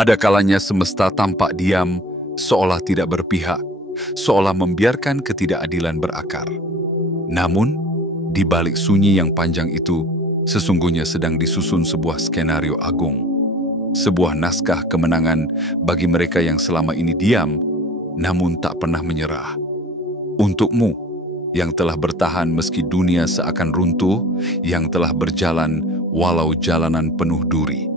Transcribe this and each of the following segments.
Ada kalanya semesta tampak diam, seolah tidak berpihak, seolah membiarkan ketidakadilan berakar. Namun, di balik sunyi yang panjang itu, sesungguhnya sedang disusun sebuah skenario agung. Sebuah naskah kemenangan bagi mereka yang selama ini diam, namun tak pernah menyerah. Untukmu, yang telah bertahan meski dunia seakan runtuh, yang telah berjalan walau jalanan penuh duri,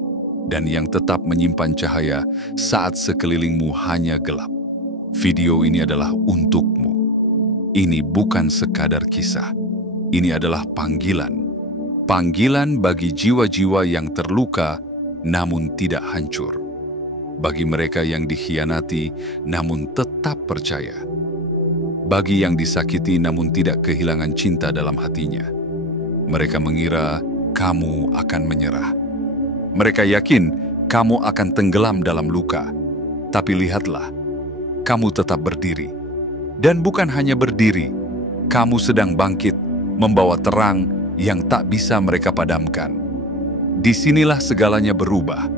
dan yang tetap menyimpan cahaya saat sekelilingmu hanya gelap. Video ini adalah untukmu. Ini bukan sekadar kisah. Ini adalah panggilan. Panggilan bagi jiwa-jiwa yang terluka namun tidak hancur. Bagi mereka yang dikhianati namun tetap percaya. Bagi yang disakiti namun tidak kehilangan cinta dalam hatinya. Mereka mengira kamu akan menyerah. Mereka yakin kamu akan tenggelam dalam luka. Tapi lihatlah, kamu tetap berdiri. Dan bukan hanya berdiri, kamu sedang bangkit, membawa terang yang tak bisa mereka padamkan. Disinilah segalanya berubah.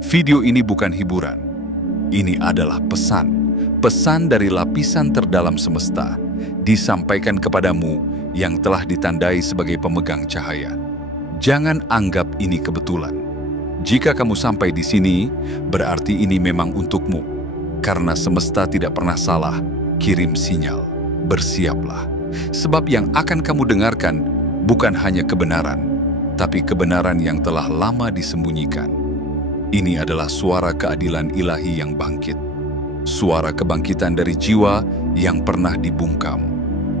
Video ini bukan hiburan. Ini adalah pesan. Pesan dari lapisan terdalam semesta, disampaikan kepadamu yang telah ditandai sebagai pemegang cahaya. Jangan anggap ini kebetulan. Jika kamu sampai di sini, berarti ini memang untukmu. Karena semesta tidak pernah salah, kirim sinyal. Bersiaplah. Sebab yang akan kamu dengarkan bukan hanya kebenaran, tapi kebenaran yang telah lama disembunyikan. Ini adalah suara keadilan ilahi yang bangkit. Suara kebangkitan dari jiwa yang pernah dibungkam.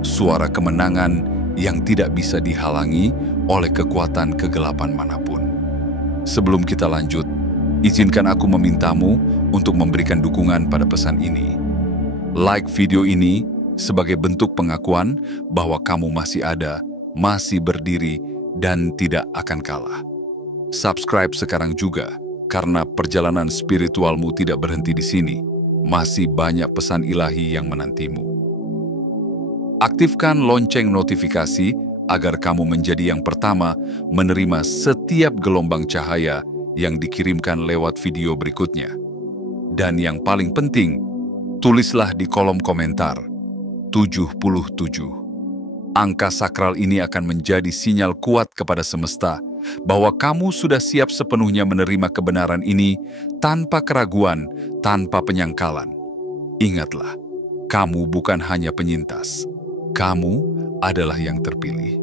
Suara kemenangan yang tidak bisa dihalangi oleh kekuatan kegelapan manapun. Sebelum kita lanjut, izinkan aku memintamu untuk memberikan dukungan pada pesan ini. Like video ini sebagai bentuk pengakuan bahwa kamu masih ada, masih berdiri, dan tidak akan kalah. Subscribe sekarang juga, karena perjalanan spiritualmu tidak berhenti di sini. Masih banyak pesan ilahi yang menantimu. Aktifkan lonceng notifikasi agar kamu menjadi yang pertama menerima setiap gelombang cahaya yang dikirimkan lewat video berikutnya. Dan yang paling penting, tulislah di kolom komentar 77. Angka sakral ini akan menjadi sinyal kuat kepada semesta bahwa kamu sudah siap sepenuhnya menerima kebenaran ini tanpa keraguan, tanpa penyangkalan. Ingatlah, kamu bukan hanya penyintas. Kamu adalah yang terpilih.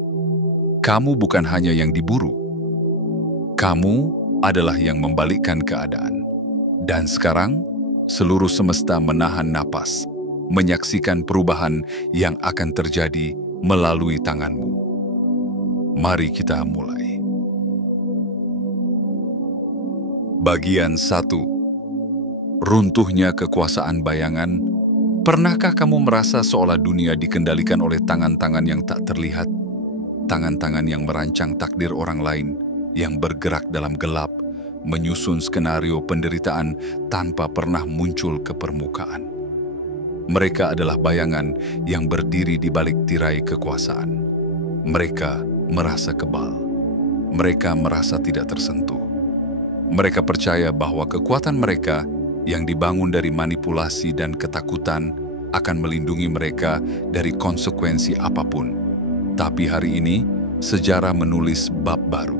Kamu bukan hanya yang diburu. Kamu adalah yang membalikkan keadaan. Dan sekarang, seluruh semesta menahan napas, menyaksikan perubahan yang akan terjadi melalui tanganmu. Mari kita mulai. Bagian 1. Runtuhnya kekuasaan bayangan. Pernahkah kamu merasa seolah dunia dikendalikan oleh tangan-tangan yang tak terlihat? Tangan-tangan yang merancang takdir orang lain, yang bergerak dalam gelap, menyusun skenario penderitaan tanpa pernah muncul ke permukaan. Mereka adalah bayangan yang berdiri di balik tirai kekuasaan. Mereka merasa kebal. Mereka merasa tidak tersentuh. Mereka percaya bahwa kekuatan mereka yang dibangun dari manipulasi dan ketakutan akan melindungi mereka dari konsekuensi apapun. Tapi hari ini, sejarah menulis bab baru.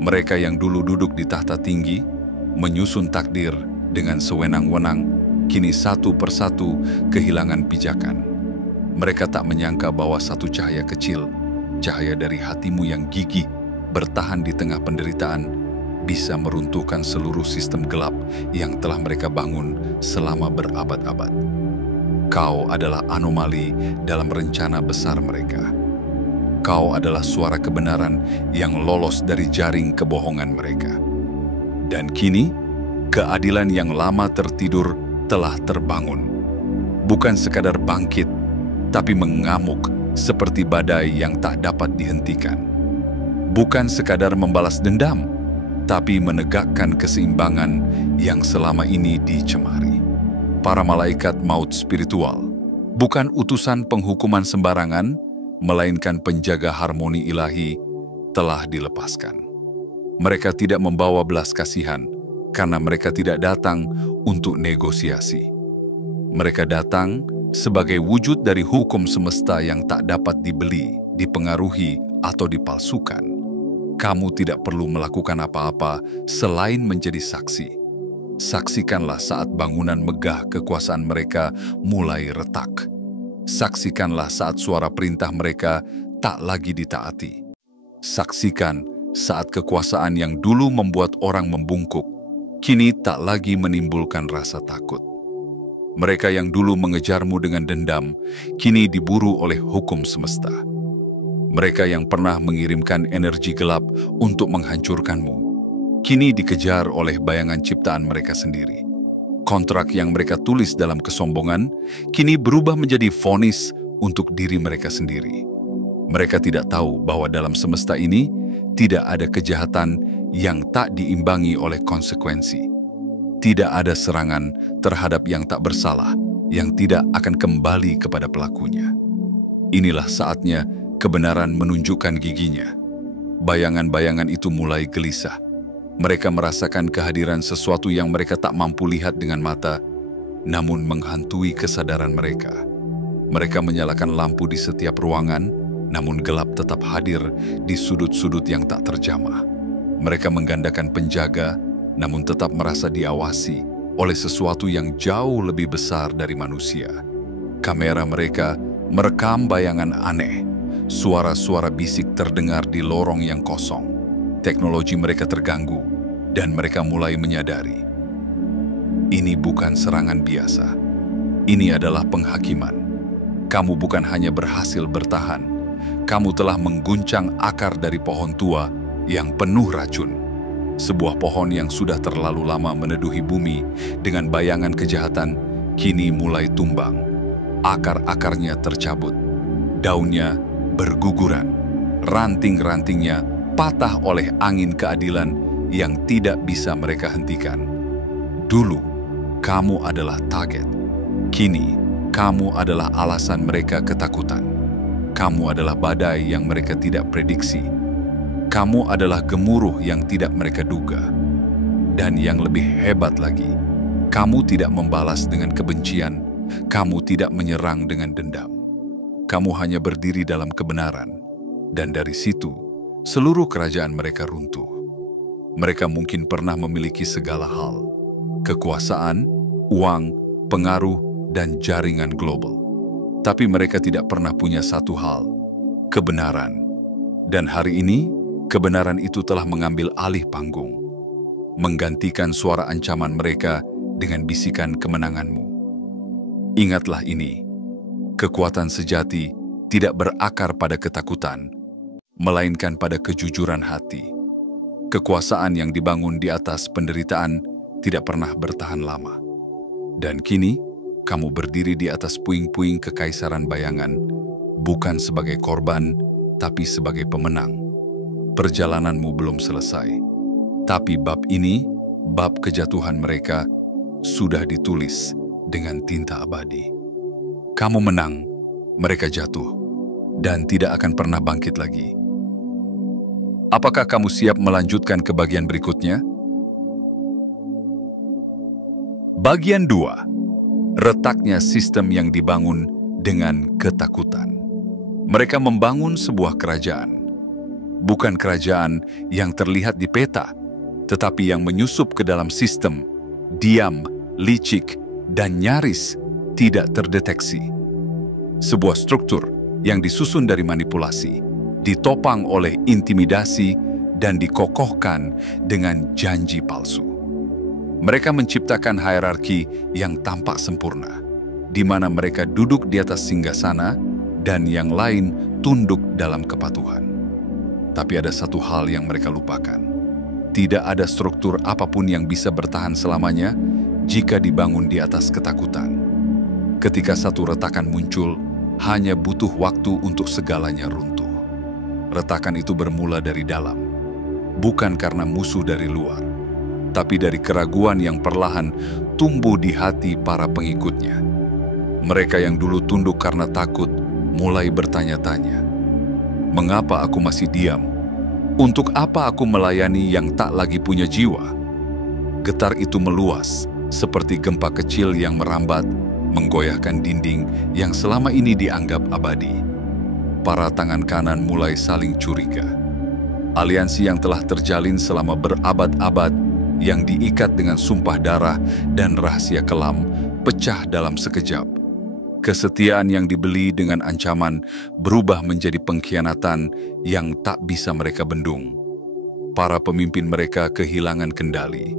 Mereka yang dulu duduk di tahta tinggi, menyusun takdir dengan sewenang-wenang, kini satu persatu kehilangan pijakan. Mereka tak menyangka bahwa satu cahaya kecil, cahaya dari hatimu yang gigih, bertahan di tengah penderitaan, bisa meruntuhkan seluruh sistem gelap yang telah mereka bangun selama berabad-abad. Kau adalah anomali dalam rencana besar mereka. Kau adalah suara kebenaran yang lolos dari jaring kebohongan mereka. Dan kini, keadilan yang lama tertidur telah terbangun. Bukan sekadar bangkit, tapi mengamuk seperti badai yang tak dapat dihentikan. Bukan sekadar membalas dendam, tapi menegakkan keseimbangan yang selama ini dicemari. Para malaikat maut spiritual, bukan utusan penghukuman sembarangan, melainkan penjaga harmoni ilahi, telah dilepaskan. Mereka tidak membawa belas kasihan, karena mereka tidak datang untuk negosiasi. Mereka datang sebagai wujud dari hukum semesta yang tak dapat dibeli, dipengaruhi, atau dipalsukan. Kamu tidak perlu melakukan apa-apa selain menjadi saksi. Saksikanlah saat bangunan megah kekuasaan mereka mulai retak. Saksikanlah saat suara perintah mereka tak lagi ditaati. Saksikan saat kekuasaan yang dulu membuat orang membungkuk, kini tak lagi menimbulkan rasa takut. Mereka yang dulu mengejarmu dengan dendam, kini diburu oleh hukum semesta. Mereka yang pernah mengirimkan energi gelap untuk menghancurkanmu, kini dikejar oleh bayangan ciptaan mereka sendiri. Kontrak yang mereka tulis dalam kesombongan, kini berubah menjadi vonis untuk diri mereka sendiri. Mereka tidak tahu bahwa dalam semesta ini tidak ada kejahatan yang tak diimbangi oleh konsekuensi. Tidak ada serangan terhadap yang tak bersalah, yang tidak akan kembali kepada pelakunya. Inilah saatnya kebenaran menunjukkan giginya. Bayangan-bayangan itu mulai gelisah. Mereka merasakan kehadiran sesuatu yang mereka tak mampu lihat dengan mata, namun menghantui kesadaran mereka. Mereka menyalakan lampu di setiap ruangan, namun gelap tetap hadir di sudut-sudut yang tak terjamah. Mereka menggandakan penjaga, namun tetap merasa diawasi oleh sesuatu yang jauh lebih besar dari manusia. Kamera mereka merekam bayangan aneh. Suara-suara bisik terdengar di lorong yang kosong. Teknologi mereka terganggu, dan mereka mulai menyadari. Ini bukan serangan biasa. Ini adalah penghakiman. Kamu bukan hanya berhasil bertahan, kamu telah mengguncang akar dari pohon tua yang penuh racun. Sebuah pohon yang sudah terlalu lama meneduhi bumi dengan bayangan kejahatan, kini mulai tumbang. Akar-akarnya tercabut, daunnya berguguran, ranting-rantingnya patah oleh angin keadilan yang tidak bisa mereka hentikan. Dulu, kamu adalah target. Kini, kamu adalah alasan mereka ketakutan. Kamu adalah badai yang mereka tidak prediksi. Kamu adalah gemuruh yang tidak mereka duga. Dan yang lebih hebat lagi, kamu tidak membalas dengan kebencian, kamu tidak menyerang dengan dendam. Kamu hanya berdiri dalam kebenaran, dan dari situ, seluruh kerajaan mereka runtuh. Mereka mungkin pernah memiliki segala hal, kekuasaan, uang, pengaruh, dan jaringan global. Tapi mereka tidak pernah punya satu hal, kebenaran. Dan hari ini, kebenaran itu telah mengambil alih panggung, menggantikan suara ancaman mereka dengan bisikan kemenanganmu. Ingatlah ini, kekuatan sejati tidak berakar pada ketakutan, melainkan pada kejujuran hati. Kekuasaan yang dibangun di atas penderitaan tidak pernah bertahan lama. Dan kini, kamu berdiri di atas puing-puing kekaisaran bayangan, bukan sebagai korban, tapi sebagai pemenang. Perjalananmu belum selesai, tapi bab ini, bab kejatuhan mereka, sudah ditulis dengan tinta abadi. Kamu menang, mereka jatuh, dan tidak akan pernah bangkit lagi. Apakah kamu siap melanjutkan ke bagian berikutnya? Bagian 2. Retaknya sistem yang dibangun dengan ketakutan. Mereka membangun sebuah kerajaan. Bukan kerajaan yang terlihat di peta, tetapi yang menyusup ke dalam sistem, diam, licik, dan nyaris tidak terdeteksi. Sebuah struktur yang disusun dari manipulasi, ditopang oleh intimidasi, dan dikokohkan dengan janji palsu. Mereka menciptakan hierarki yang tampak sempurna, di mana mereka duduk di atas singgasana dan yang lain tunduk dalam kepatuhan. Tapi ada satu hal yang mereka lupakan. Tidak ada struktur apapun yang bisa bertahan selamanya jika dibangun di atas ketakutan. Ketika satu retakan muncul, hanya butuh waktu untuk segalanya runtuh. Retakan itu bermula dari dalam, bukan karena musuh dari luar, tapi dari keraguan yang perlahan tumbuh di hati para pengikutnya. Mereka yang dulu tunduk karena takut, mulai bertanya-tanya, mengapa aku masih diam? Untuk apa aku melayani yang tak lagi punya jiwa? Getar itu meluas, seperti gempa kecil yang merambat, menggoyahkan dinding yang selama ini dianggap abadi. Para tangan kanan mulai saling curiga. Aliansi yang telah terjalin selama berabad-abad, yang diikat dengan sumpah darah dan rahasia kelam, pecah dalam sekejap. Kesetiaan yang dibeli dengan ancaman berubah menjadi pengkhianatan yang tak bisa mereka bendung. Para pemimpin mereka kehilangan kendali.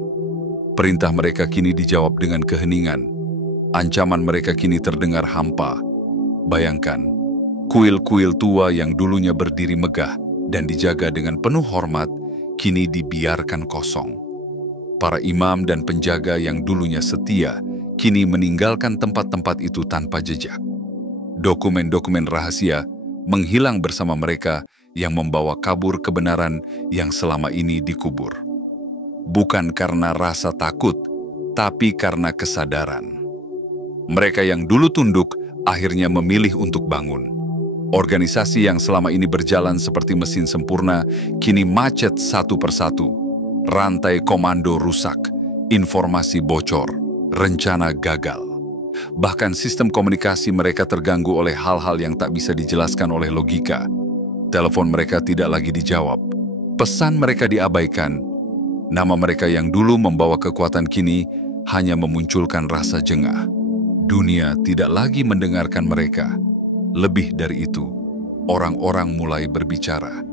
Perintah mereka kini dijawab dengan keheningan. Ancaman mereka kini terdengar hampa. Bayangkan, kuil-kuil tua yang dulunya berdiri megah dan dijaga dengan penuh hormat, kini dibiarkan kosong. Para imam dan penjaga yang dulunya setia, kini meninggalkan tempat-tempat itu tanpa jejak. Dokumen-dokumen rahasia menghilang bersama mereka yang membawa kabur kebenaran yang selama ini dikubur. Bukan karena rasa takut, tapi karena kesadaran. Mereka yang dulu tunduk akhirnya memilih untuk bangun. Organisasi yang selama ini berjalan seperti mesin sempurna kini macet satu persatu. Rantai komando rusak, informasi bocor, rencana gagal. Bahkan sistem komunikasi mereka terganggu oleh hal-hal yang tak bisa dijelaskan oleh logika. Telepon mereka tidak lagi dijawab. Pesan mereka diabaikan. Nama mereka yang dulu membawa kekuatan kini hanya memunculkan rasa jengah. Dunia tidak lagi mendengarkan mereka. Lebih dari itu, orang-orang mulai berbicara.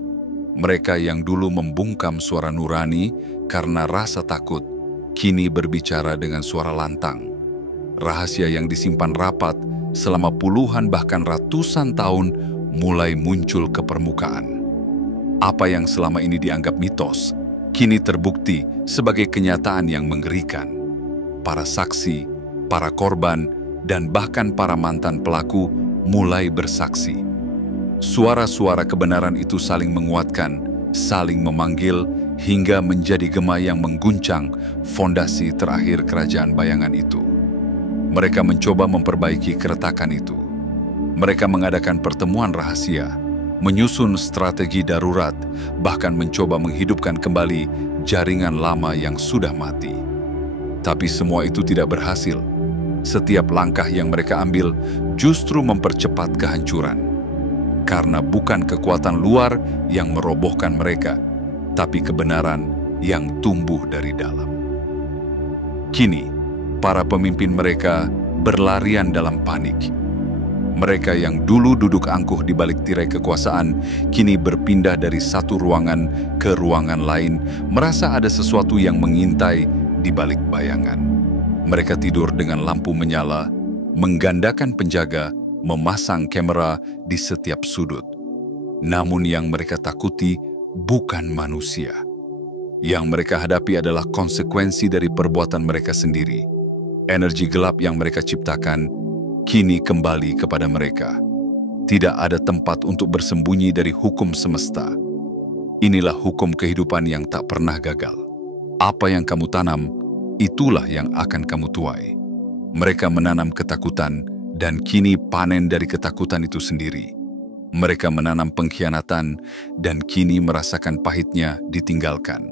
Mereka yang dulu membungkam suara nurani karena rasa takut, kini berbicara dengan suara lantang. Rahasia yang disimpan rapat selama puluhan bahkan ratusan tahun mulai muncul ke permukaan. Apa yang selama ini dianggap mitos, kini terbukti sebagai kenyataan yang mengerikan. Para saksi, para korban, dan bahkan para mantan pelaku mulai bersaksi. Suara-suara kebenaran itu saling menguatkan, saling memanggil, hingga menjadi gema yang mengguncang fondasi terakhir kerajaan bayangan itu. Mereka mencoba memperbaiki keretakan itu. Mereka mengadakan pertemuan rahasia, menyusun strategi darurat, bahkan mencoba menghidupkan kembali jaringan lama yang sudah mati. Tapi semua itu tidak berhasil. Setiap langkah yang mereka ambil justru mempercepat kehancuran. Karena bukan kekuatan luar yang merobohkan mereka, tapi kebenaran yang tumbuh dari dalam. Kini, para pemimpin mereka berlarian dalam panik. Mereka yang dulu duduk angkuh di balik tirai kekuasaan, kini berpindah dari satu ruangan ke ruangan lain, merasa ada sesuatu yang mengintai di balik bayangan. Mereka tidur dengan lampu menyala, menggandakan penjaga, memasang kamera di setiap sudut. Namun yang mereka takuti bukan manusia. Yang mereka hadapi adalah konsekuensi dari perbuatan mereka sendiri. Energi gelap yang mereka ciptakan kini kembali kepada mereka. Tidak ada tempat untuk bersembunyi dari hukum semesta. Inilah hukum kehidupan yang tak pernah gagal. Apa yang kamu tanam, itulah yang akan kamu tuai. Mereka menanam ketakutan, dan kini panen dari ketakutan itu sendiri. Mereka menanam pengkhianatan, dan kini merasakan pahitnya ditinggalkan.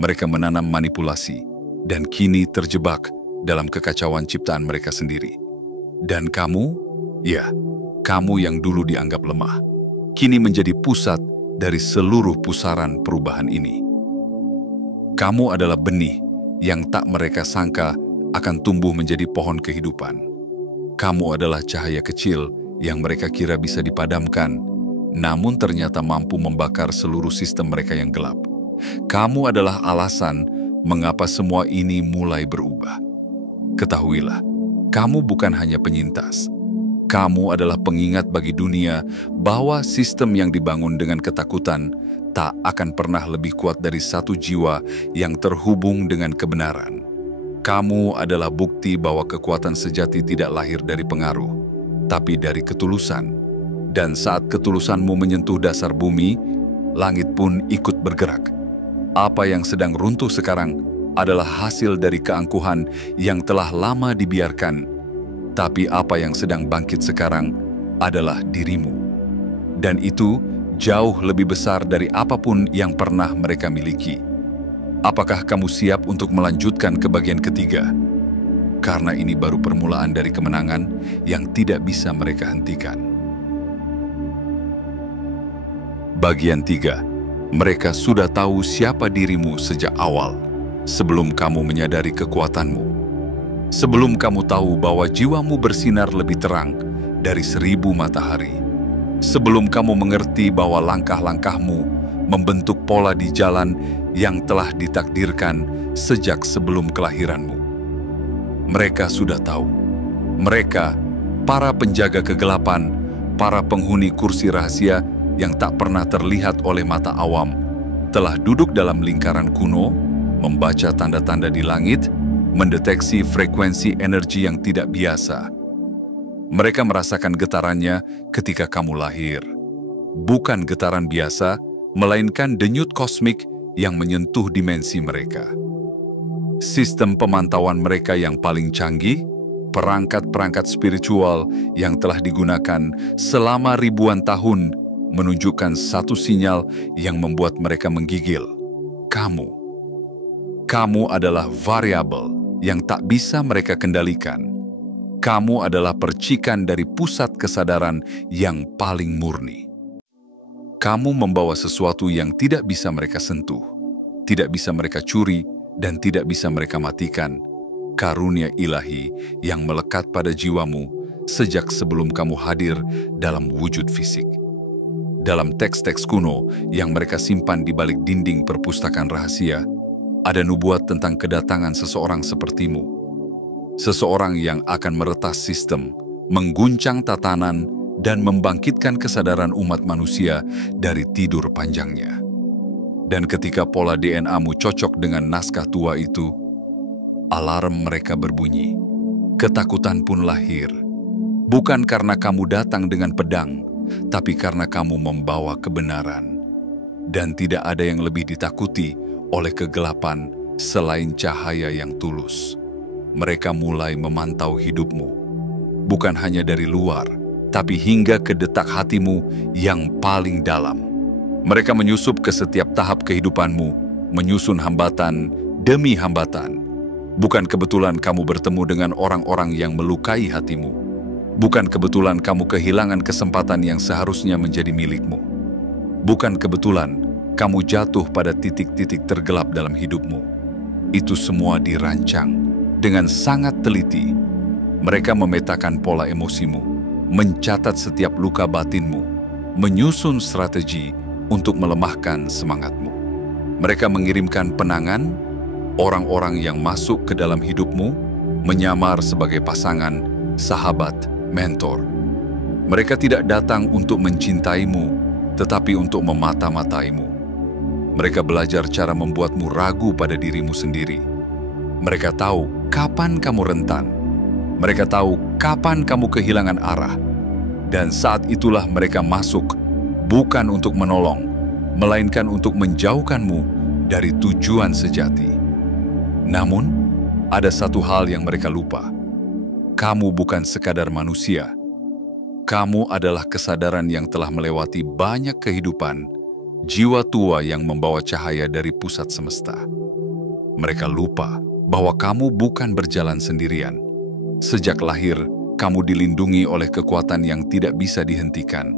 Mereka menanam manipulasi, dan kini terjebak dalam kekacauan ciptaan mereka sendiri. Dan kamu, ya, kamu yang dulu dianggap lemah, kini menjadi pusat dari seluruh pusaran perubahan ini. Kamu adalah benih yang tak mereka sangka akan tumbuh menjadi pohon kehidupan. Kamu adalah cahaya kecil yang mereka kira bisa dipadamkan, namun ternyata mampu membakar seluruh sistem mereka yang gelap. Kamu adalah alasan mengapa semua ini mulai berubah. Ketahuilah, kamu bukan hanya penyintas. Kamu adalah pengingat bagi dunia bahwa sistem yang dibangun dengan ketakutan tak akan pernah lebih kuat dari satu jiwa yang terhubung dengan kebenaran. Kamu adalah bukti bahwa kekuatan sejati tidak lahir dari pengaruh, tapi dari ketulusan. Dan saat ketulusanmu menyentuh dasar bumi, langit pun ikut bergerak. Apa yang sedang runtuh sekarang adalah hasil dari keangkuhan yang telah lama dibiarkan. Tapi apa yang sedang bangkit sekarang adalah dirimu. Dan itu jauh lebih besar dari apapun yang pernah mereka miliki. Apakah kamu siap untuk melanjutkan ke bagian ketiga? Karena ini baru permulaan dari kemenangan yang tidak bisa mereka hentikan. Bagian 3. Mereka sudah tahu siapa dirimu sejak awal, sebelum kamu menyadari kekuatanmu. Sebelum kamu tahu bahwa jiwamu bersinar lebih terang dari 1000 matahari. Sebelum kamu mengerti bahwa langkah-langkahmu membentuk pola di jalan yang telah ditakdirkan sejak sebelum kelahiranmu. Mereka sudah tahu. Mereka, para penjaga kegelapan, para penghuni kursi rahasia yang tak pernah terlihat oleh mata awam, telah duduk dalam lingkaran kuno, membaca tanda-tanda di langit, mendeteksi frekuensi energi yang tidak biasa. Mereka merasakan getarannya ketika kamu lahir. Bukan getaran biasa, melainkan denyut kosmik yang menyentuh dimensi mereka. Sistem pemantauan mereka yang paling canggih, perangkat-perangkat spiritual yang telah digunakan selama ribuan tahun, menunjukkan satu sinyal yang membuat mereka menggigil. Kamu adalah variabel yang tak bisa mereka kendalikan. Kamu adalah percikan dari pusat kesadaran yang paling murni. Kamu membawa sesuatu yang tidak bisa mereka sentuh, tidak bisa mereka curi, dan tidak bisa mereka matikan. Karunia ilahi yang melekat pada jiwamu sejak sebelum kamu hadir dalam wujud fisik. Dalam teks-teks kuno yang mereka simpan di balik dinding perpustakaan rahasia, ada nubuat tentang kedatangan seseorang sepertimu. Seseorang yang akan meretas sistem, mengguncang tatanan, dan membangkitkan kesadaran umat manusia dari tidur panjangnya. Dan ketika pola DNA-mu cocok dengan naskah tua itu, alarm mereka berbunyi. Ketakutan pun lahir. Bukan karena kamu datang dengan pedang, tapi karena kamu membawa kebenaran. Dan tidak ada yang lebih ditakuti oleh kegelapan selain cahaya yang tulus. Mereka mulai memantau hidupmu, bukan hanya dari luar, tapi hingga ke detak hatimu yang paling dalam. Mereka menyusup ke setiap tahap kehidupanmu, menyusun hambatan demi hambatan. Bukan kebetulan kamu bertemu dengan orang-orang yang melukai hatimu. Bukan kebetulan kamu kehilangan kesempatan yang seharusnya menjadi milikmu. Bukan kebetulan kamu jatuh pada titik-titik tergelap dalam hidupmu. Itu semua dirancang dengan sangat teliti. Mereka memetakan pola emosimu, mencatat setiap luka batinmu, menyusun strategi untuk melemahkan semangatmu. Mereka mengirimkan penangan, orang-orang yang masuk ke dalam hidupmu, menyamar sebagai pasangan, sahabat, mentor. Mereka tidak datang untuk mencintaimu, tetapi untuk memata-mataimu. Mereka belajar cara membuatmu ragu pada dirimu sendiri. Mereka tahu kapan kamu rentan. Mereka tahu kapan kamu kehilangan arah. Dan saat itulah mereka masuk, bukan untuk menolong, melainkan untuk menjauhkanmu dari tujuan sejati. Namun, ada satu hal yang mereka lupa. Kamu bukan sekadar manusia. Kamu adalah kesadaran yang telah melewati banyak kehidupan, jiwa tua yang membawa cahaya dari pusat semesta. Mereka lupa bahwa kamu bukan berjalan sendirian. Sejak lahir, kamu dilindungi oleh kekuatan yang tidak bisa dihentikan.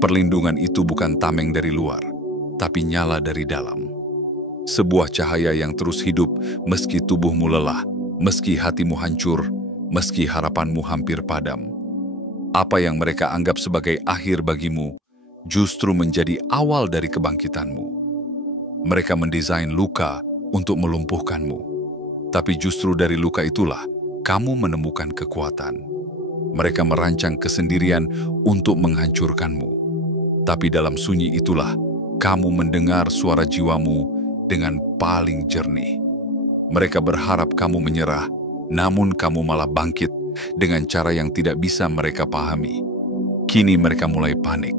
Perlindungan itu bukan tameng dari luar, tapi nyala dari dalam. Sebuah cahaya yang terus hidup meski tubuhmu lelah, meski hatimu hancur, meski harapanmu hampir padam. Apa yang mereka anggap sebagai akhir bagimu justru menjadi awal dari kebangkitanmu. Mereka mendesain luka untuk melumpuhkanmu. Tapi justru dari luka itulah kamu menemukan kekuatan. Mereka merancang kesendirian untuk menghancurkanmu. Tapi dalam sunyi itulah kamu mendengar suara jiwamu dengan paling jernih. Mereka berharap kamu menyerah, namun kamu malah bangkit dengan cara yang tidak bisa mereka pahami. Kini mereka mulai panik,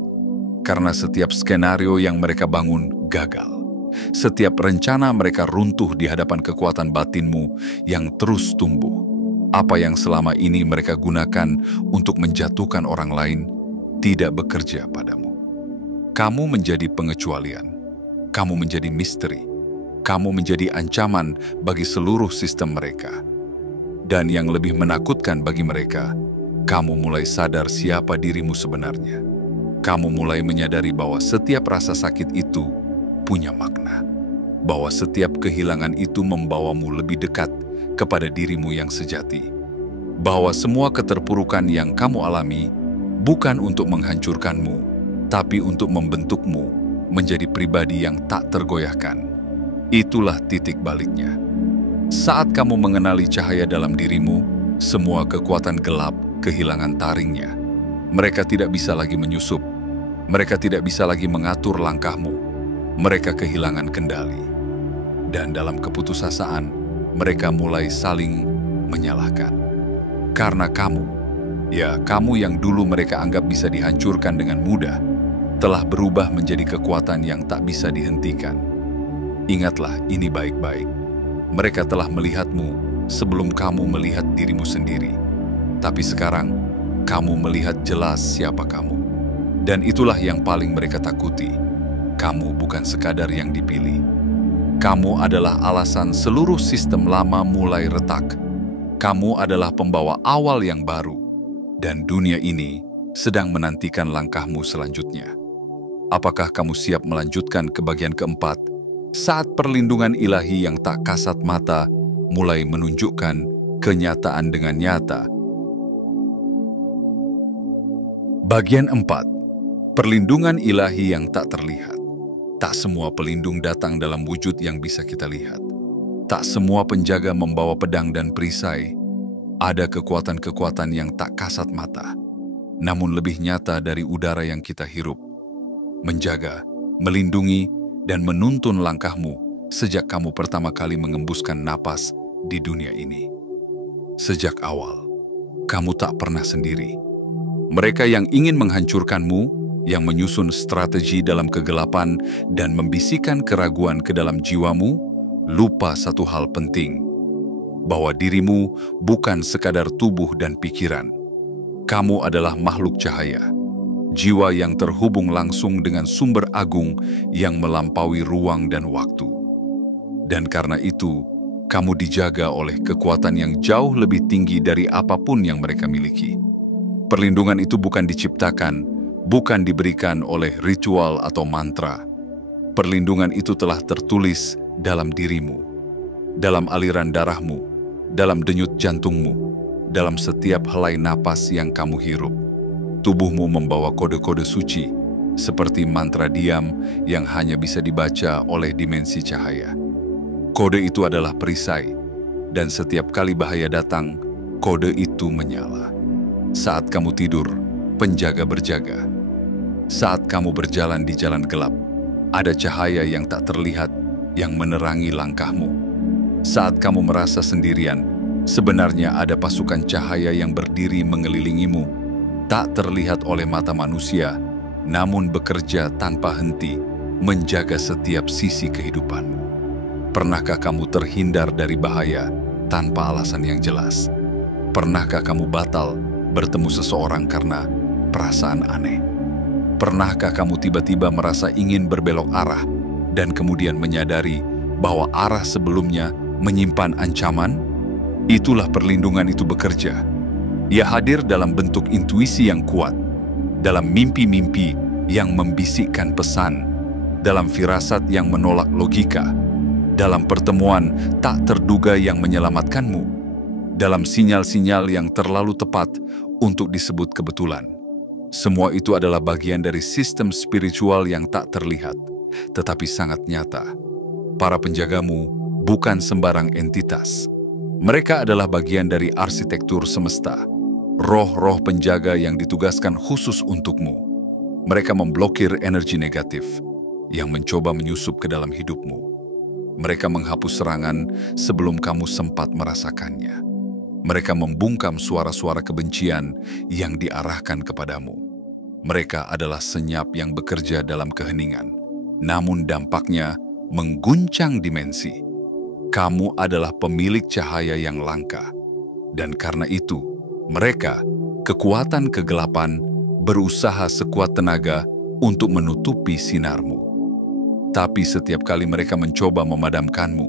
karena setiap skenario yang mereka bangun gagal. Setiap rencana mereka runtuh di hadapan kekuatan batinmu yang terus tumbuh. Apa yang selama ini mereka gunakan untuk menjatuhkan orang lain tidak bekerja padamu. Kamu menjadi pengecualian. Kamu menjadi misteri. kamu menjadi ancaman bagi seluruh sistem mereka. Dan yang lebih menakutkan bagi mereka, kamu mulai sadar siapa dirimu sebenarnya. Kamu mulai menyadari bahwa setiap rasa sakit itu punya makna. Bahwa setiap kehilangan itu membawamu lebih dekat kepada dirimu yang sejati. Bahwa semua keterpurukan yang kamu alami bukan untuk menghancurkanmu, tapi untuk membentukmu menjadi pribadi yang tak tergoyahkan. Itulah titik baliknya. Saat kamu mengenali cahaya dalam dirimu, semua kekuatan gelap kehilangan taringnya. Mereka tidak bisa lagi menyusup. Mereka tidak bisa lagi mengatur langkahmu. Mereka kehilangan kendali. Dan dalam keputusasaan, mereka mulai saling menyalahkan. Karena kamu yang dulu mereka anggap bisa dihancurkan dengan mudah, telah berubah menjadi kekuatan yang tak bisa dihentikan. Ingatlah ini baik-baik. Mereka telah melihatmu sebelum kamu melihat dirimu sendiri. Tapi sekarang, kamu melihat jelas siapa kamu. Dan itulah yang paling mereka takuti. Kamu bukan sekadar yang dipilih. Kamu adalah alasan seluruh sistem lama mulai retak. Kamu adalah pembawa awal yang baru. Dan dunia ini sedang menantikan langkahmu selanjutnya. Apakah kamu siap melanjutkan ke bagian keempat, saat perlindungan ilahi yang tak kasat mata mulai menunjukkan kenyataan dengan nyata? Bagian 4. Perlindungan ilahi yang tak terlihat. Tak semua pelindung datang dalam wujud yang bisa kita lihat. Tak semua penjaga membawa pedang dan perisai. Ada kekuatan-kekuatan yang tak kasat mata, namun lebih nyata dari udara yang kita hirup. Menjaga, melindungi, dan menuntun langkahmu sejak kamu pertama kali mengembuskan napas di dunia ini. Sejak awal, kamu tak pernah sendiri. Mereka yang ingin menghancurkanmu, yang menyusun strategi dalam kegelapan dan membisikkan keraguan ke dalam jiwamu, lupa satu hal penting, bahwa dirimu bukan sekadar tubuh dan pikiran. Kamu adalah makhluk cahaya. Jiwa yang terhubung langsung dengan sumber agung yang melampaui ruang dan waktu. Dan karena itu, kamu dijaga oleh kekuatan yang jauh lebih tinggi dari apapun yang mereka miliki. Perlindungan itu bukan diciptakan, bukan diberikan oleh ritual atau mantra. Perlindungan itu telah tertulis dalam dirimu, dalam aliran darahmu, dalam denyut jantungmu, dalam setiap helai napas yang kamu hirup. Tubuhmu membawa kode-kode suci, seperti mantra diam yang hanya bisa dibaca oleh dimensi cahaya. Kode itu adalah perisai, dan setiap kali bahaya datang, kode itu menyala. Saat kamu tidur, penjaga berjaga. Saat kamu berjalan di jalan gelap, ada cahaya yang tak terlihat yang menerangi langkahmu. Saat kamu merasa sendirian, sebenarnya ada pasukan cahaya yang berdiri mengelilingimu, tak terlihat oleh mata manusia, namun bekerja tanpa henti, menjaga setiap sisi kehidupanmu. Pernahkah kamu terhindar dari bahaya tanpa alasan yang jelas? Pernahkah kamu batal bertemu seseorang karena perasaan aneh? Pernahkah kamu tiba-tiba merasa ingin berbelok arah dan kemudian menyadari bahwa arah sebelumnya menyimpan ancaman? Itulah perlindungan itu bekerja. Ia hadir dalam bentuk intuisi yang kuat, dalam mimpi-mimpi yang membisikkan pesan, dalam firasat yang menolak logika, dalam pertemuan tak terduga yang menyelamatkanmu, dalam sinyal-sinyal yang terlalu tepat untuk disebut kebetulan. Semua itu adalah bagian dari sistem spiritual yang tak terlihat, tetapi sangat nyata. Para penjagamu bukan sembarang entitas. Mereka adalah bagian dari arsitektur semesta. Roh-roh penjaga yang ditugaskan khusus untukmu. Mereka memblokir energi negatif yang mencoba menyusup ke dalam hidupmu. Mereka menghapus serangan sebelum kamu sempat merasakannya. Mereka membungkam suara-suara kebencian yang diarahkan kepadamu. Mereka adalah senyap yang bekerja dalam keheningan, namun dampaknya mengguncang dimensi. Kamu adalah pemilik cahaya yang langka, dan karena itu, mereka, kekuatan kegelapan, berusaha sekuat tenaga untuk menutupi sinarmu. Tapi setiap kali mereka mencoba memadamkanmu,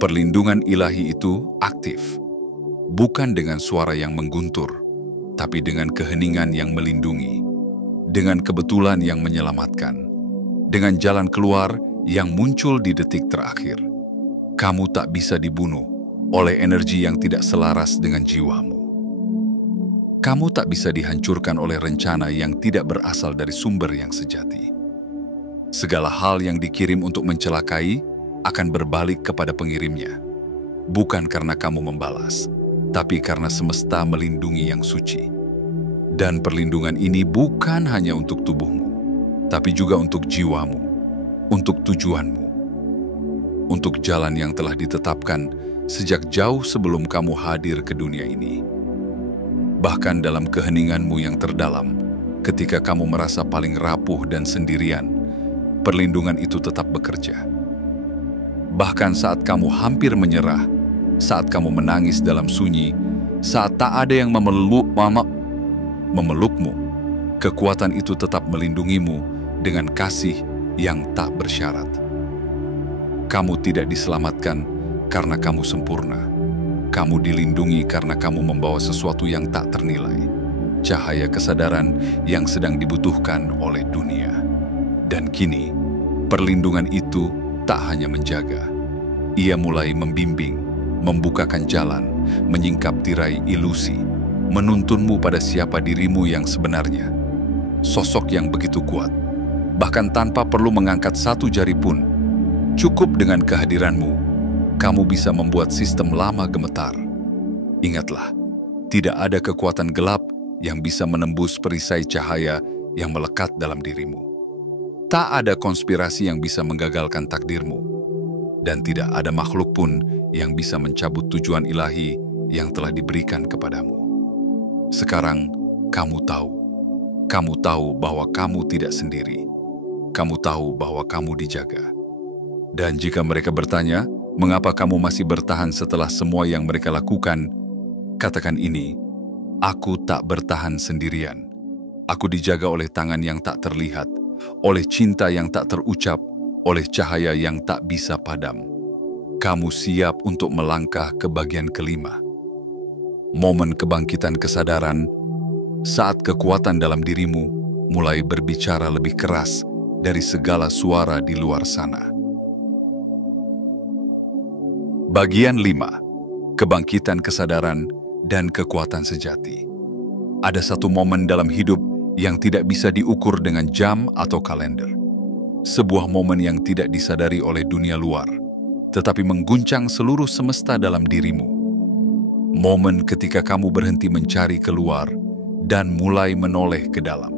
perlindungan ilahi itu aktif. Bukan dengan suara yang mengguntur, tapi dengan keheningan yang melindungi, dengan kebetulan yang menyelamatkan, dengan jalan keluar yang muncul di detik terakhir. Kamu tak bisa dibunuh oleh energi yang tidak selaras dengan jiwamu. Kamu tak bisa dihancurkan oleh rencana yang tidak berasal dari sumber yang sejati. Segala hal yang dikirim untuk mencelakai akan berbalik kepada pengirimnya. Bukan karena kamu membalas, tapi karena semesta melindungi yang suci. Dan perlindungan ini bukan hanya untuk tubuhmu, tapi juga untuk jiwamu, untuk tujuanmu, untuk jalan yang telah ditetapkan sejak jauh sebelum kamu hadir ke dunia ini. Bahkan dalam keheninganmu yang terdalam, ketika kamu merasa paling rapuh dan sendirian, perlindungan itu tetap bekerja. Bahkan saat kamu hampir menyerah, saat kamu menangis dalam sunyi, saat tak ada yang memelukmu, kekuatan itu tetap melindungimu dengan kasih yang tak bersyarat. Kamu tidak diselamatkan karena kamu sempurna. Kamu dilindungi karena kamu membawa sesuatu yang tak ternilai, cahaya kesadaran yang sedang dibutuhkan oleh dunia. Dan kini, perlindungan itu tak hanya menjaga. Ia mulai membimbing, membukakan jalan, menyingkap tirai ilusi, menuntunmu pada siapa dirimu yang sebenarnya. Sosok yang begitu kuat, bahkan tanpa perlu mengangkat satu jari pun. Cukup dengan kehadiranmu, kamu bisa membuat sistem lama gemetar. Ingatlah, tidak ada kekuatan gelap yang bisa menembus perisai cahaya yang melekat dalam dirimu. Tak ada konspirasi yang bisa menggagalkan takdirmu, dan tidak ada makhluk pun yang bisa mencabut tujuan ilahi yang telah diberikan kepadamu. Sekarang, kamu tahu bahwa kamu tidak sendiri. Kamu tahu bahwa kamu dijaga. Dan jika mereka bertanya, mengapa kamu masih bertahan setelah semua yang mereka lakukan, katakan ini, aku tak bertahan sendirian. Aku dijaga oleh tangan yang tak terlihat, oleh cinta yang tak terucap, oleh cahaya yang tak bisa padam. Kamu siap untuk melangkah ke bagian kelima. Momen kebangkitan kesadaran, saat kekuatan dalam dirimu mulai berbicara lebih keras dari segala suara di luar sana. Bagian 5. Kebangkitan kesadaran dan kekuatan sejati. Ada satu momen dalam hidup yang tidak bisa diukur dengan jam atau kalender. Sebuah momen yang tidak disadari oleh dunia luar, tetapi mengguncang seluruh semesta dalam dirimu. Momen ketika kamu berhenti mencari keluar dan mulai menoleh ke dalam.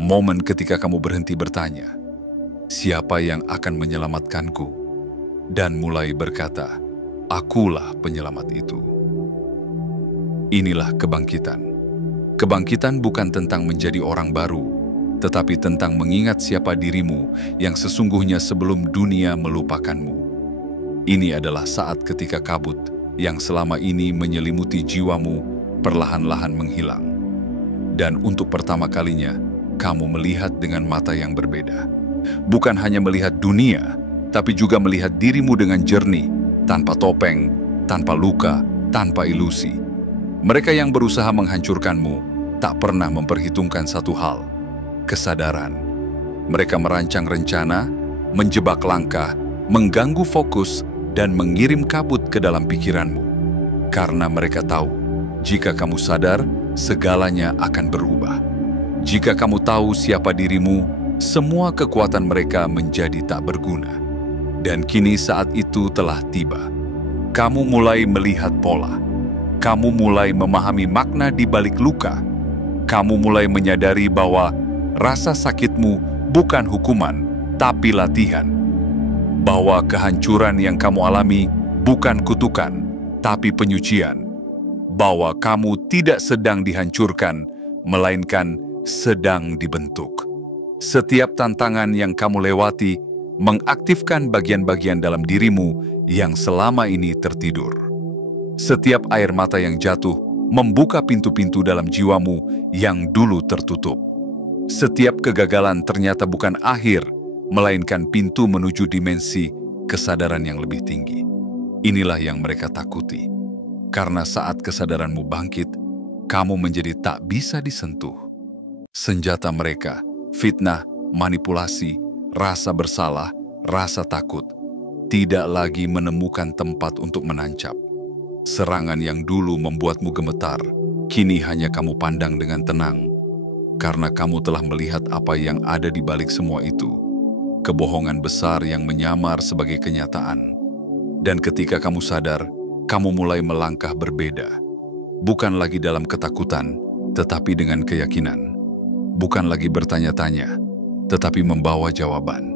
Momen ketika kamu berhenti bertanya, siapa yang akan menyelamatkanku? Dan mulai berkata, akulah penyelamat itu. Inilah kebangkitan. Kebangkitan bukan tentang menjadi orang baru, tetapi tentang mengingat siapa dirimu yang sesungguhnya sebelum dunia melupakanmu. Ini adalah saat ketika kabut yang selama ini menyelimuti jiwamu perlahan-lahan menghilang. Dan untuk pertama kalinya, kamu melihat dengan mata yang berbeda. Bukan hanya melihat dunia, tapi juga melihat dirimu dengan jernih, tanpa topeng, tanpa luka, tanpa ilusi. Mereka yang berusaha menghancurkanmu tak pernah memperhitungkan satu hal, kesadaran. Mereka merancang rencana, menjebak langkah, mengganggu fokus, dan mengirim kabut ke dalam pikiranmu. Karena mereka tahu, jika kamu sadar, segalanya akan berubah. Jika kamu tahu siapa dirimu, semua kekuatan mereka menjadi tak berguna. Dan kini saat itu telah tiba. Kamu mulai melihat pola. Kamu mulai memahami makna di balik luka. Kamu mulai menyadari bahwa rasa sakitmu bukan hukuman, tapi latihan. Bahwa kehancuran yang kamu alami bukan kutukan, tapi penyucian. Bahwa kamu tidak sedang dihancurkan, melainkan sedang dibentuk. Setiap tantangan yang kamu lewati mengaktifkan bagian-bagian dalam dirimu yang selama ini tertidur. Setiap air mata yang jatuh membuka pintu-pintu dalam jiwamu yang dulu tertutup. Setiap kegagalan ternyata bukan akhir, melainkan pintu menuju dimensi kesadaran yang lebih tinggi. Inilah yang mereka takuti. Karena saat kesadaranmu bangkit, kamu menjadi tak bisa disentuh. Senjata mereka, fitnah, manipulasi, rasa bersalah, rasa takut, tidak lagi menemukan tempat untuk menancap. Serangan yang dulu membuatmu gemetar, kini hanya kamu pandang dengan tenang. Karena kamu telah melihat apa yang ada di balik semua itu. Kebohongan besar yang menyamar sebagai kenyataan. Dan ketika kamu sadar, kamu mulai melangkah berbeda. Bukan lagi dalam ketakutan, tetapi dengan keyakinan. Bukan lagi bertanya-tanya, tetapi membawa jawaban.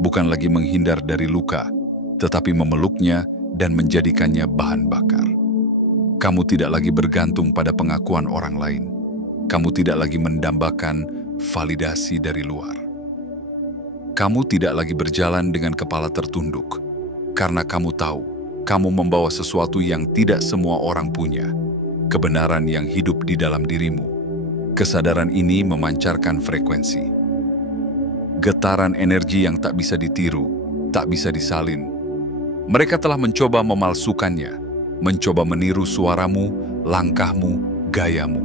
Bukan lagi menghindar dari luka, tetapi memeluknya dan menjadikannya bahan bakar. Kamu tidak lagi bergantung pada pengakuan orang lain. Kamu tidak lagi mendambakan validasi dari luar. Kamu tidak lagi berjalan dengan kepala tertunduk, karena kamu tahu, kamu membawa sesuatu yang tidak semua orang punya. Kebenaran yang hidup di dalam dirimu. Kesadaran ini memancarkan frekuensi. Getaran energi yang tak bisa ditiru, tak bisa disalin. Mereka telah mencoba memalsukannya, mencoba meniru suaramu, langkahmu, gayamu.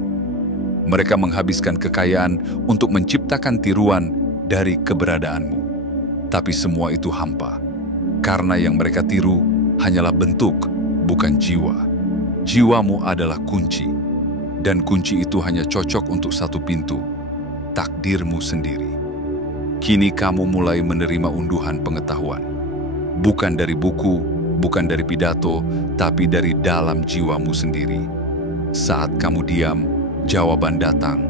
Mereka menghabiskan kekayaan untuk menciptakan tiruan dari keberadaanmu. Tapi semua itu hampa. Karena yang mereka tiru hanyalah bentuk, bukan jiwa. Jiwamu adalah kunci. Dan kunci itu hanya cocok untuk satu pintu, takdirmu sendiri. Kini kamu mulai menerima unduhan pengetahuan. Bukan dari buku, bukan dari pidato, tapi dari dalam jiwamu sendiri. Saat kamu diam, jawaban datang.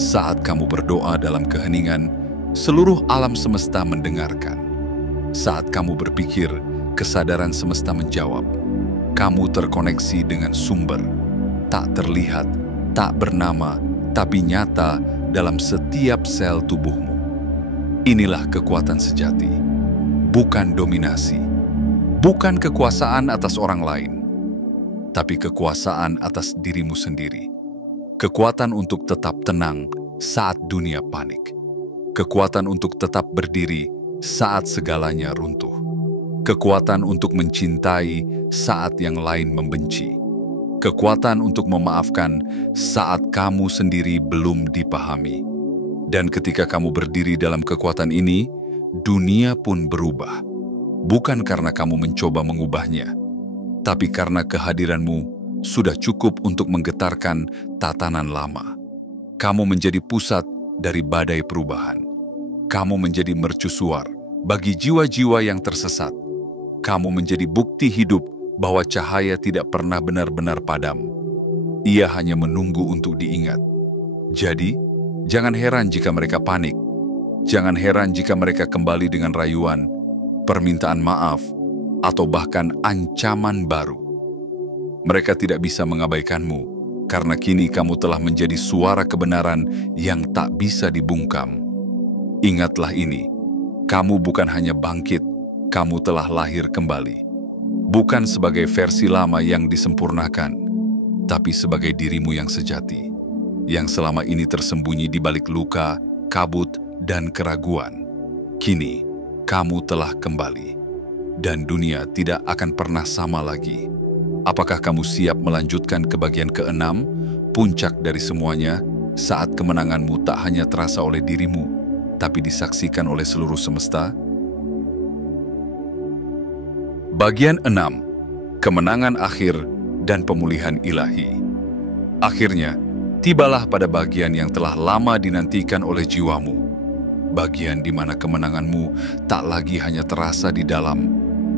Saat kamu berdoa dalam keheningan, seluruh alam semesta mendengarkan. Saat kamu berpikir, kesadaran semesta menjawab. Kamu terkoneksi dengan sumber, tak terlihat, tak bernama, tapi nyata dalam setiap sel tubuhmu. Inilah kekuatan sejati, bukan dominasi, bukan kekuasaan atas orang lain, tapi kekuasaan atas dirimu sendiri. Kekuatan untuk tetap tenang saat dunia panik. Kekuatan untuk tetap berdiri saat segalanya runtuh. Kekuatan untuk mencintai saat yang lain membenci. Kekuatan untuk memaafkan saat kamu sendiri belum dipahami. Dan ketika kamu berdiri dalam kekuatan ini, dunia pun berubah. Bukan karena kamu mencoba mengubahnya, tapi karena kehadiranmu sudah cukup untuk menggetarkan tatanan lama. Kamu menjadi pusat dari badai perubahan. Kamu menjadi mercusuar bagi jiwa-jiwa yang tersesat. Kamu menjadi bukti hidup bahwa cahaya tidak pernah benar-benar padam. Ia hanya menunggu untuk diingat. Jadi, jangan heran jika mereka panik. Jangan heran jika mereka kembali dengan rayuan, permintaan maaf, atau bahkan ancaman baru. Mereka tidak bisa mengabaikanmu, karena kini kamu telah menjadi suara kebenaran yang tak bisa dibungkam. Ingatlah ini, kamu bukan hanya bangkit, kamu telah lahir kembali. Bukan sebagai versi lama yang disempurnakan, tapi sebagai dirimu yang sejati, yang selama ini tersembunyi di balik luka, kabut, dan keraguan. Kini, kamu telah kembali, dan dunia tidak akan pernah sama lagi. Apakah kamu siap melanjutkan ke bagian ke-6, puncak dari semuanya, saat kemenanganmu tak hanya terasa oleh dirimu, tapi disaksikan oleh seluruh semesta? Bagian 6. Kemenangan akhir dan pemulihan ilahi. Akhirnya, tibalah pada bagian yang telah lama dinantikan oleh jiwamu. Bagian di mana kemenanganmu tak lagi hanya terasa di dalam,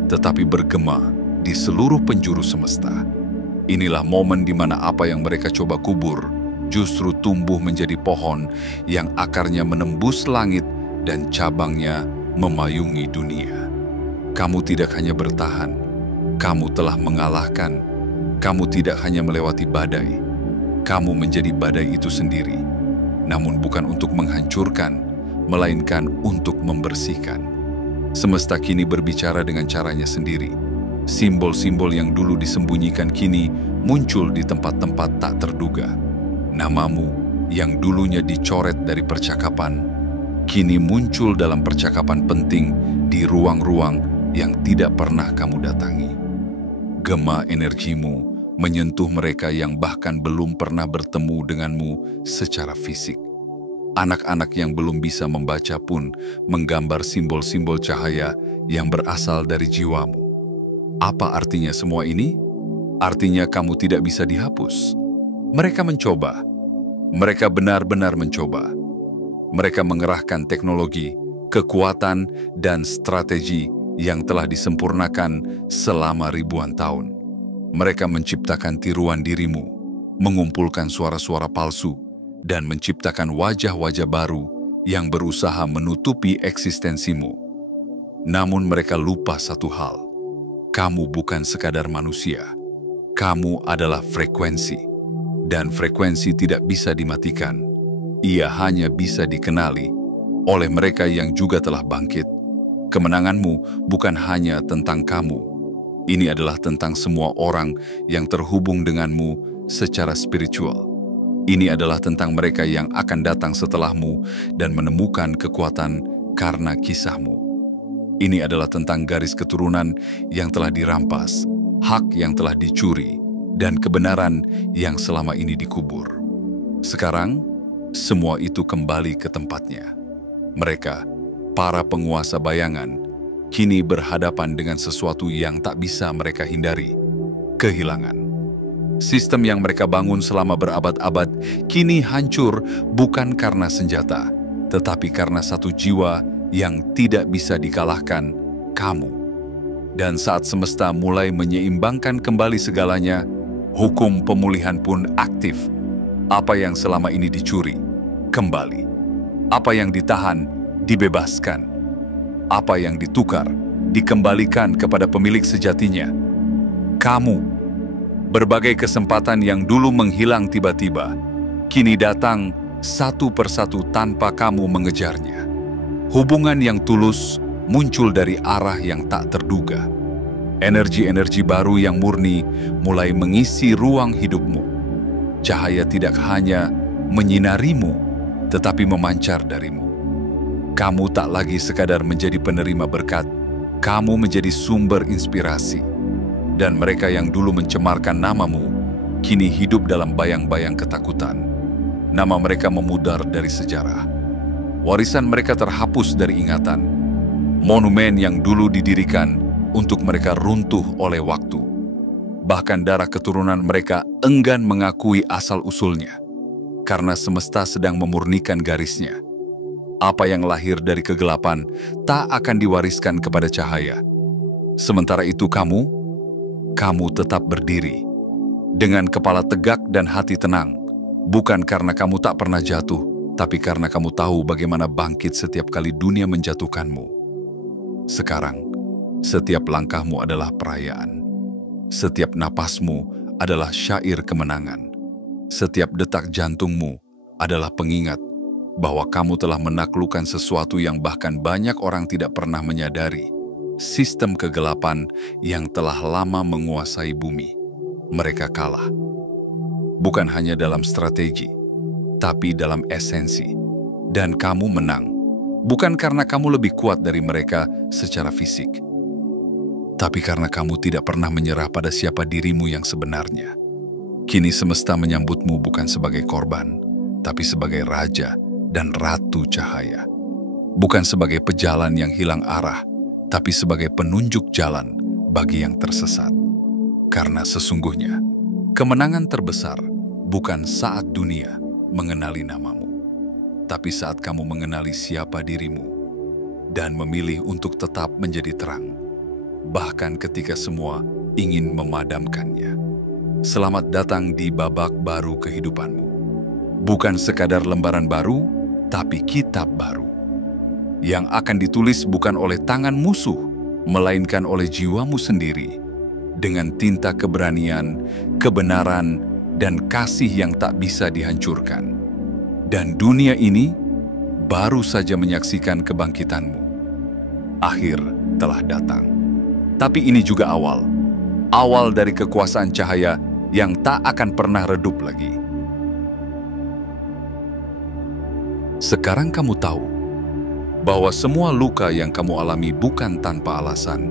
tetapi bergema di seluruh penjuru semesta. Inilah momen di mana apa yang mereka coba kubur justru tumbuh menjadi pohon yang akarnya menembus langit dan cabangnya memayungi dunia. Kamu tidak hanya bertahan, kamu telah mengalahkan. Kamu tidak hanya melewati badai, kamu menjadi badai itu sendiri. Namun bukan untuk menghancurkan, melainkan untuk membersihkan. Semesta kini berbicara dengan caranya sendiri. Simbol-simbol yang dulu disembunyikan kini muncul di tempat-tempat tak terduga. Namamu yang dulunya dicoret dari percakapan, kini muncul dalam percakapan penting di ruang-ruang yang tidak pernah kamu datangi. Gema energimu menyentuh mereka yang bahkan belum pernah bertemu denganmu secara fisik. Anak-anak yang belum bisa membaca pun menggambar simbol-simbol cahaya yang berasal dari jiwamu. Apa artinya semua ini? Artinya kamu tidak bisa dihapus. Mereka mencoba. Mereka benar-benar mencoba. Mereka mengerahkan teknologi, kekuatan, dan strategi yang telah disempurnakan selama ribuan tahun. Mereka menciptakan tiruan dirimu, mengumpulkan suara-suara palsu, dan menciptakan wajah-wajah baru yang berusaha menutupi eksistensimu. Namun mereka lupa satu hal. Kamu bukan sekadar manusia. Kamu adalah frekuensi. Dan frekuensi tidak bisa dimatikan. Ia hanya bisa dikenali oleh mereka yang juga telah bangkit. Kemenanganmu bukan hanya tentang kamu. Ini adalah tentang semua orang yang terhubung denganmu secara spiritual. Ini adalah tentang mereka yang akan datang setelahmu dan menemukan kekuatan karena kisahmu. Ini adalah tentang garis keturunan yang telah dirampas, hak yang telah dicuri, dan kebenaran yang selama ini dikubur. Sekarang, semua itu kembali ke tempatnya. Mereka, para penguasa bayangan, kini berhadapan dengan sesuatu yang tak bisa mereka hindari, kehilangan. Sistem yang mereka bangun selama berabad-abad kini hancur bukan karena senjata, tetapi karena satu jiwa yang tidak bisa dikalahkan, kamu. Dan saat semesta mulai menyeimbangkan kembali segalanya, hukum pemulihan pun aktif. Apa yang selama ini dicuri, kembali. Apa yang ditahan, dibebaskan. Apa yang ditukar, dikembalikan kepada pemilik sejatinya. Kamu. Berbagai kesempatan yang dulu menghilang tiba-tiba, kini datang satu persatu tanpa kamu mengejarnya. Hubungan yang tulus muncul dari arah yang tak terduga. Energi-energi baru yang murni mulai mengisi ruang hidupmu. Cahaya tidak hanya menyinarimu, tetapi memancar darimu. Kamu tak lagi sekadar menjadi penerima berkat, kamu menjadi sumber inspirasi. Dan mereka yang dulu mencemarkan namamu, kini hidup dalam bayang-bayang ketakutan. Nama mereka memudar dari sejarah. Warisan mereka terhapus dari ingatan. Monumen yang dulu didirikan untuk mereka runtuh oleh waktu. Bahkan darah keturunan mereka enggan mengakui asal-usulnya. Karena semesta sedang memurnikan garisnya. Apa yang lahir dari kegelapan tak akan diwariskan kepada cahaya. Sementara itu kamu tetap berdiri, dengan kepala tegak dan hati tenang, bukan karena kamu tak pernah jatuh, tapi karena kamu tahu bagaimana bangkit setiap kali dunia menjatuhkanmu. Sekarang, setiap langkahmu adalah perayaan. Setiap napasmu adalah syair kemenangan. Setiap detak jantungmu adalah pengingat bahwa kamu telah menaklukkan sesuatu yang bahkan banyak orang tidak pernah menyadari. Sistem kegelapan yang telah lama menguasai bumi. Mereka kalah. Bukan hanya dalam strategi, tapi dalam esensi. Dan kamu menang. Bukan karena kamu lebih kuat dari mereka secara fisik, tapi karena kamu tidak pernah menyerah pada siapa dirimu yang sebenarnya. Kini semesta menyambutmu bukan sebagai korban, tapi sebagai raja dan ratu cahaya. Bukan sebagai pejalan yang hilang arah, tapi sebagai penunjuk jalan bagi yang tersesat. Karena sesungguhnya, kemenangan terbesar bukan saat dunia mengenali namamu, tapi saat kamu mengenali siapa dirimu dan memilih untuk tetap menjadi terang, bahkan ketika semua ingin memadamkannya. Selamat datang di babak baru kehidupanmu. Bukan sekadar lembaran baru, tapi kitab baru. Yang akan ditulis bukan oleh tangan musuh, melainkan oleh jiwamu sendiri, dengan tinta keberanian, kebenaran, dan kasih yang tak bisa dihancurkan. Dan dunia ini baru saja menyaksikan kebangkitanmu. Akhir telah datang. Tapi ini juga awal dari kekuasaan cahaya yang tak akan pernah redup lagi. Sekarang kamu tahu bahwa semua luka yang kamu alami bukan tanpa alasan,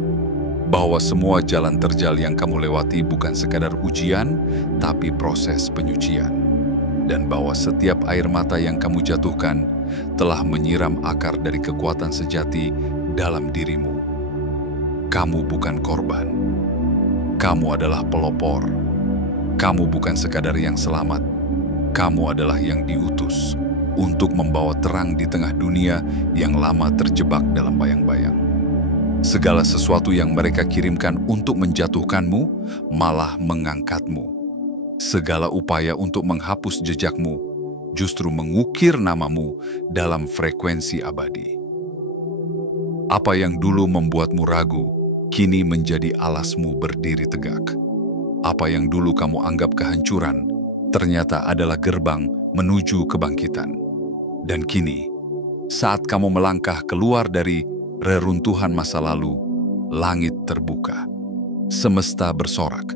bahwa semua jalan terjal yang kamu lewati bukan sekadar ujian, tapi proses penyucian, dan bahwa setiap air mata yang kamu jatuhkan telah menyiram akar dari kekuatan sejati dalam dirimu. Kamu bukan korban. Kamu adalah pelopor. Kamu bukan sekadar yang selamat. Kamu adalah yang diutus untuk membawa terang di tengah dunia yang lama terjebak dalam bayang-bayang. Segala sesuatu yang mereka kirimkan untuk menjatuhkanmu malah mengangkatmu. Segala upaya untuk menghapus jejakmu justru mengukir namamu dalam frekuensi abadi. Apa yang dulu membuatmu ragu, kini menjadi alasmu berdiri tegak. Apa yang dulu kamu anggap kehancuran, ternyata adalah gerbang menuju kebangkitan. Dan kini, saat kamu melangkah keluar dari reruntuhan masa lalu, langit terbuka, semesta bersorak,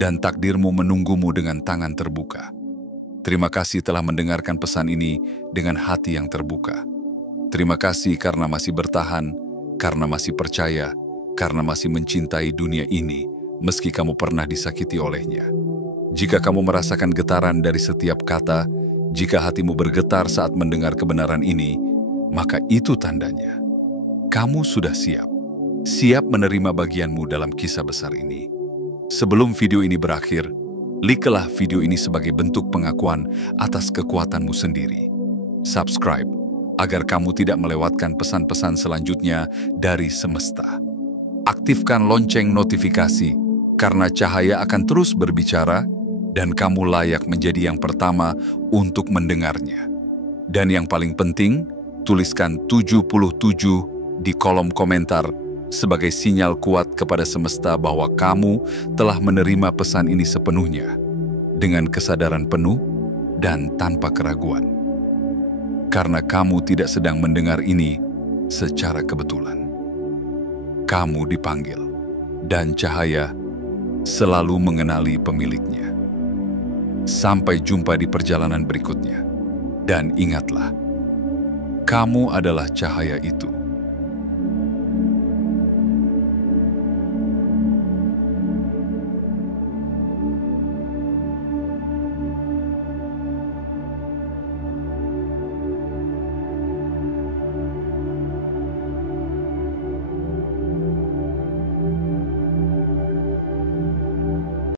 dan takdirmu menunggumu dengan tangan terbuka. Terima kasih telah mendengarkan pesan ini dengan hati yang terbuka. Terima kasih karena masih bertahan, karena masih percaya, karena masih mencintai dunia ini, meski kamu pernah disakiti olehnya. Jika kamu merasakan getaran dari setiap kata, jika hatimu bergetar saat mendengar kebenaran ini, maka itu tandanya kamu sudah siap menerima bagianmu dalam kisah besar ini. Sebelum video ini berakhir, likelah video ini sebagai bentuk pengakuan atas kekuatanmu sendiri. Subscribe agar kamu tidak melewatkan pesan-pesan selanjutnya dari semesta. Aktifkan lonceng notifikasi, karena cahaya akan terus berbicara dan kamu layak menjadi yang pertama untuk mendengarnya. Dan yang paling penting, tuliskan 77 di kolom komentar sebagai sinyal kuat kepada semesta bahwa kamu telah menerima pesan ini sepenuhnya, dengan kesadaran penuh dan tanpa keraguan. Karena kamu tidak sedang mendengar ini secara kebetulan. Kamu dipanggil, dan cahaya selalu mengenali pemiliknya. Sampai jumpa di perjalanan berikutnya. Dan ingatlah, kamu adalah cahaya itu.